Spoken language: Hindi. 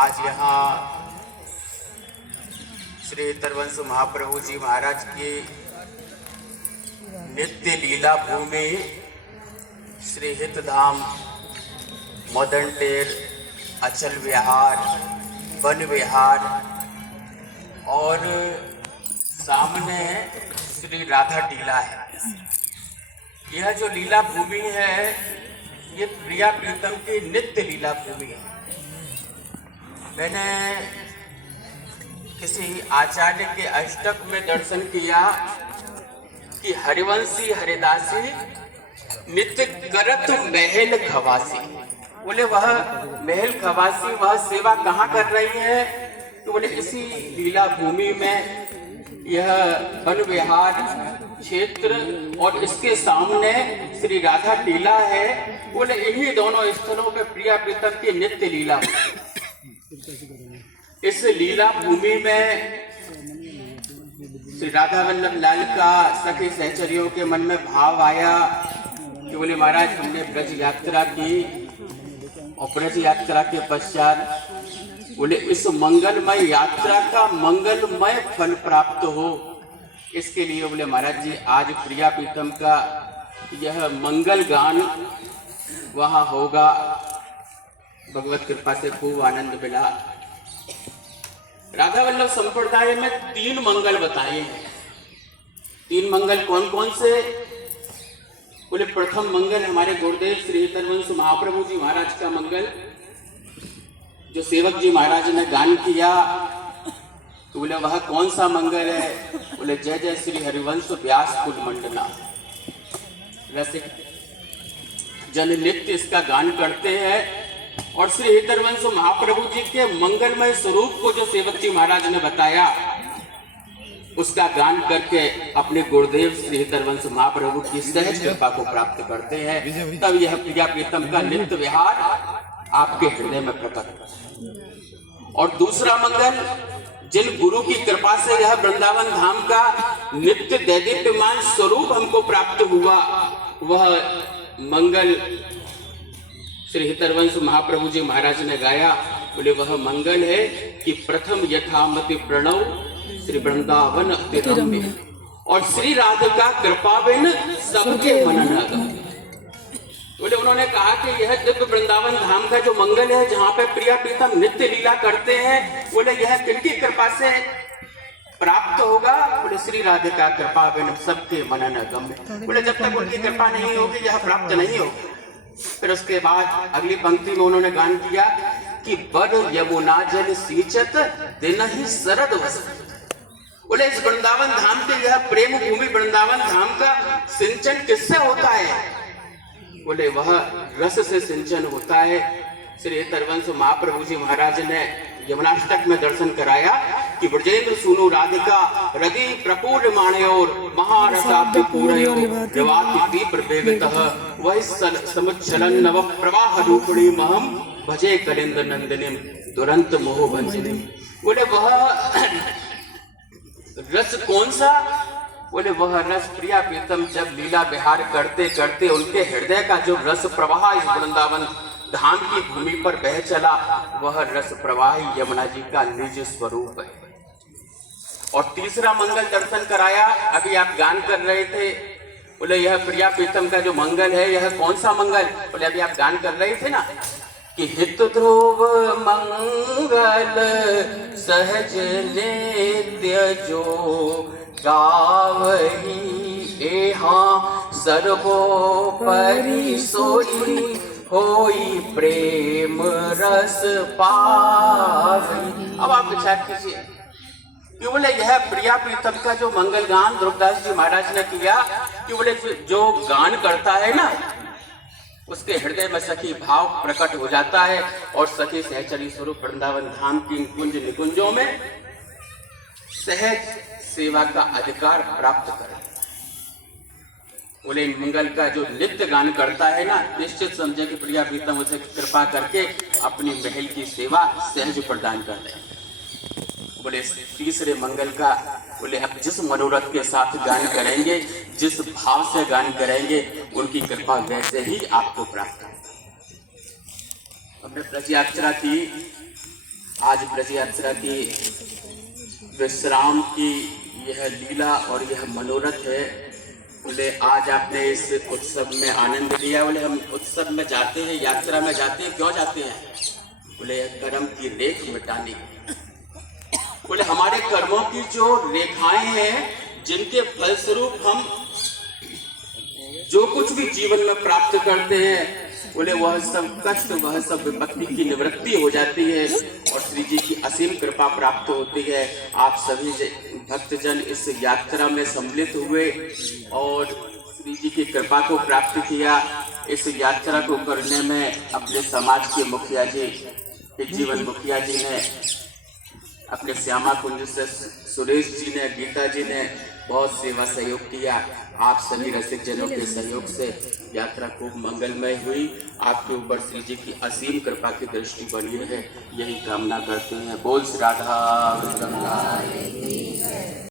आज यहाँ श्री तरवंश महाप्रभु जी महाराज की नित्य लीला भूमि श्री हितधाम मदन टेर अचल विहार वन विहार और सामने श्री राधा टीला है। यह जो लीला भूमि है ये प्रिया प्रीतम की नित्य लीला भूमि है। मैंने किसी आचार्य के अष्टक में दर्शन किया कि हरिवंशी हरिदासी नित्य करत महल खवासी। बोले वह महल खवासी वह सेवा कहाँ कर रही है? तो बोले इसी लीला भूमि में यह वन विहार क्षेत्र और इसके सामने श्री राधा टीला है। बोले इन्हीं दोनों स्थलों पे प्रिया प्रीतम की नित्य लीला। इस लीला भूमि में श्री राधा वल्लभ लाल का सखी सहचरियों के मन में भाव आया कि बोले महाराज हमने ब्रज यात्रा की और ब्रज यात्रा के पश्चात बोले इस मंगलमय यात्रा का मंगलमय फल प्राप्त हो, इसके लिए बोले महाराज जी आज प्रिया प्रीतम का यह मंगल गान वहाँ होगा। भगवत कृपा से खूब आनंद मिला। राधा वल्लभ संप्रदाय में 3 मंगल बताए हैं। 3 मंगल कौन कौन से? बोले प्रथम मंगल हमारे गुरुदेव श्री तरवंश महाप्रभु जी महाराज का मंगल जो सेवक जी महाराज ने गान किया। तो बोले वह कौन सा मंगल है? बोले जय जय श्री हरिवंश व्यास कुल मंडला। रसिक जन नित्य इसका गान करते हैं और श्री हितरवंश महाप्रभु जी के मंगलमय स्वरूप को जो सेवक जी महाराज ने बताया उसका गान करके अपने गुरुदेव श्री हितरवंश महाप्रभु की सहज कृपा को प्राप्त करते हैं। तब यह प्रिया प्रीतम का नित्य विहार आपके हृदय में प्रकट। और दूसरा मंगल जिन गुरु की कृपा से यह वृंदावन धाम का नित्य दैदीप्यमान स्वरूप हमको प्राप्त हुआ, वह मंगल श्री हितरवंश महाप्रभु जी महाराज ने गाया। बोले वह मंगल है कि प्रथम यथामति प्रणव श्री वृंदावन में और श्री राधिका कृपा बिन सबके मनन आगम। बोले उन्होंने कहा कि यह दिव्य वृंदावन धाम का जो मंगल है जहाँ पे प्रिया प्रीतम नित्य लीला करते हैं, बोले यह किनकी कृपा से प्राप्त होगा? बोले श्री राधिका कृपा बिन सबके मनन आगम। बोले जब तक उनकी कृपा नहीं होगी यह प्राप्त नहीं होगा। फिर उसके बाद अगली पंक्ति में उन्होंने गान किया कि बर यमुना जल सींचत दिन ही शरद वसंत। बोले इस वृंदावन धाम के यह प्रेम भूमि वृंदावन धाम का सिंचन किससे होता है? बोले वह रस से सिंचन होता है। श्री तरवंश महाप्रभु जी महाराज ने यमुनाष्टक में दर्शन कराया कि ब्रजेंद्र सुनु राधिका हृदय प्रपूर्ण माणयोर महारसाब्द पूरयो रवाति तीव्र वेगतः वही समुच्चलन नव प्रवाह रूपिणी महम भजे कलिंद नंदिनीम दुरंत मोह भंजनी। बोले वह रस कौन सा? बोले वह रस प्रिया प्रीतम जब लीला विहार करते करते उनके हृदय का जो रस प्रवाह इस वृंदावन धाम की भूमि पर बह चला, वह रस प्रवाह यमुना जी का निज स्वरूप है। और तीसरा मंगल दर्शन कराया, अभी आप गान कर रहे थे। बोले यह प्रिया प्रीतम का जो मंगल है यह कौन सा मंगल? बोले अभी आप गान कर रहे थे ना कि हित ध्रुव मंगल सहज नित्य जो गावही एहा सर्वोपरि सोई होई प्रेम रस पावई। अब आप विचार कीजिए कि बोले यह प्रिया प्रीतम का जो मंगल गान ध्रुवदास जी महाराज ने किया कि बोले जो गान करता है ना उसके हृदय में सखी भाव प्रकट हो जाता है और सखी सहचरी स्वरूप वृंदावन धाम की कुंज निकुंजों में सहज सेवा का अधिकार प्राप्त करे। बोले मंगल का जो नित्य गान करता है ना, निश्चित समझे कि प्रिया प्रीतम उसे कृपा करके अपनी महल की सेवा सहज प्रदान कर दे। बोले तीसरे मंगल का बोले अब जिस मनोरथ के साथ गान करेंगे, जिस भाव से गान करेंगे, उनकी कृपा वैसे ही आपको प्राप्त होगी। हमने ब्रज यात्रा की आज ब्रज यात्रा की विश्राम की यह लीला और यह मनोरथ है। बोले आज आपने इस उत्सव में आनंद लिया। बोले हम उत्सव में जाते हैं, यात्रा में जाते हैं, क्यों जाते हैं? बोले कर्म की रेख मिटाने। बोले हमारे कर्मों की जो रेखाएं हैं, जिनके फलस्वरूप हम जो कुछ भी जीवन में प्राप्त करते हैं, बोले वह सब कष्ट, वह सब विपत्ति की निवृत्ति हो जाती है और श्री जी की असीम कृपा प्राप्त होती है। आप सभी भक्तजन इस यात्रा में सम्मिलित हुए और श्री जी की कृपा को प्राप्त किया। इस यात्रा को करने में अपने समाज के मुखिया जी, जीवन मुखिया जी ने, अपने श्यामा कुंज से सुरेश जी ने, गीता जी ने बहुत सेवा सहयोग किया। आप सभी रसिक जनों के सहयोग से यात्रा खूब मंगलमय हुई। आपके ऊपर श्री जी की असीम कृपा की दृष्टि बनी रहे, यही कामना करते हैं। बोल श्री राधा वृंदावन।